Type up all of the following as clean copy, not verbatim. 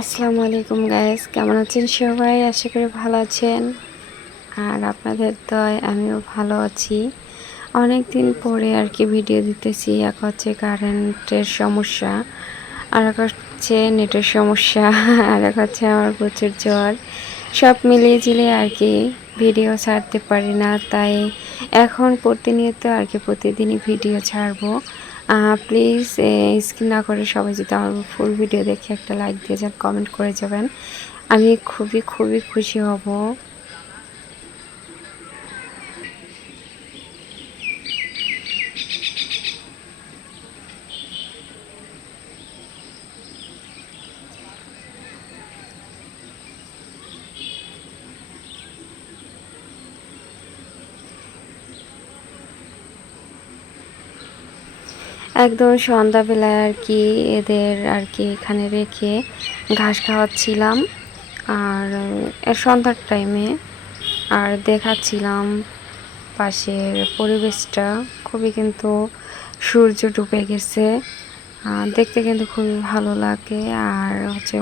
আসসালামু আলাইকুম গাইস, কেমন আছেন সবাই? আশা করি ভালো আছেন। আর আপনাদের দয়ায় আমিও ভালো আছি। অনেক দিন পরে আর কি ভিডিও দিতেছি। এক হচ্ছে কারেন্টের সমস্যা, আর এক হচ্ছে নেটের সমস্যা, আর এক হচ্ছে আমার প্রচুর জ্বর। সব মিলিয়ে ঝিলিয়ে আর কি ভিডিও ছাড়তে পারি না। তাই এখন প্রতিনিয়ত আর কি প্রতিদিনই ভিডিও ছাড়বো। প্লিজ স্কিপ না করে সবাই যদি আমার ফুল ভিডিও দেখে একটা লাইক দিয়ে যান, কমেন্ট করে যাবেন, আমি খুবই খুবই খুশি হব। একদম সন্ধ্যাবেলায় আর কি এদের আর কি এখানে রেখে ঘাস খাওয়াচ্ছিলাম, আর সন্ধ্যার টাইমে আর দেখাচ্ছিলাম পাশের পরিবেশটা। খুবই কিন্তু সূর্য ডুবে গেছে, দেখতে কিন্তু খুবই ভালো লাগে। আর হচ্ছে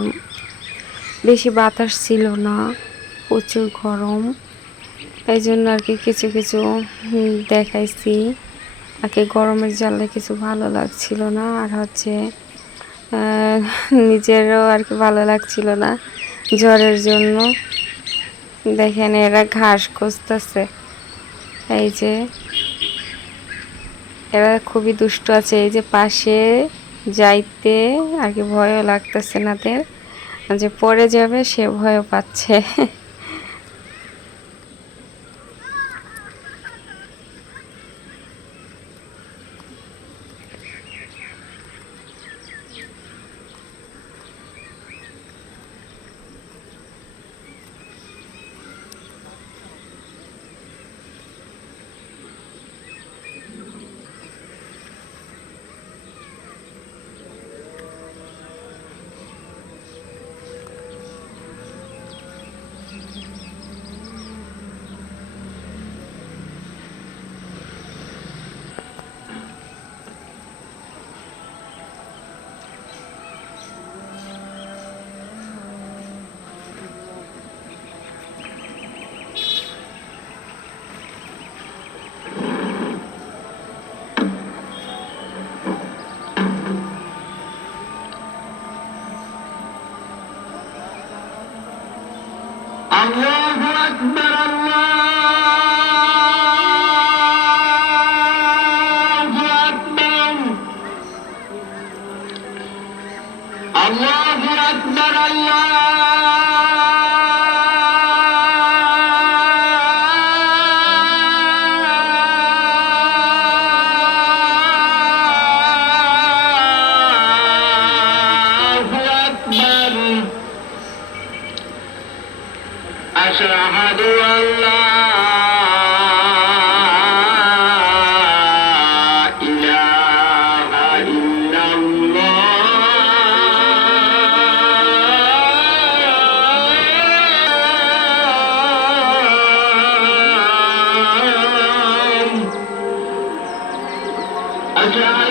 বেশি বাতাস ছিল না, প্রচুর গরম। এই জন্য আর কি কিছু কিছু দেখাইছি। আর কি গরমের জ্বালায় কিছু ভালো লাগছিল না, আর হচ্ছে নিজেরও আর কি ভালো লাগছিল না জ্বরের জন্য। দেখেন এরা ঘাস খুঁজতেছে, এই যে এরা খুবই দুষ্ট আছে। এই যে পাশে যাইতে আর কি ভয়ও লাগতেছে না, যে পড়ে যাবে সে ভয়ও পাচ্ছে। الله أكبر الله أكبر أشهد أن لا إله إلا الله أشهد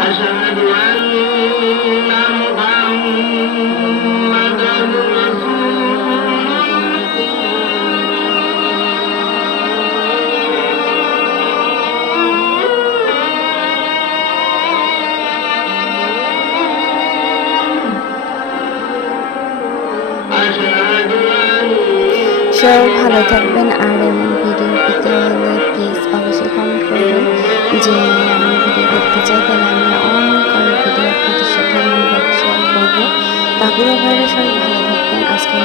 أشهد أن محمدا رسول أشهد أن সবাই ভালো থাকবেন। আর এমন ভিডিও পেতে হলে প্লিজ অবশ্যই কমেন্ট করবেন যে এমন ভিডিও দেখতে চাই, তাহলে আমি অনেক ভিডিও আপনাদের সাথে শেয়ার করবো। তারপরে সবাই ভালো থাকবেন। আজকে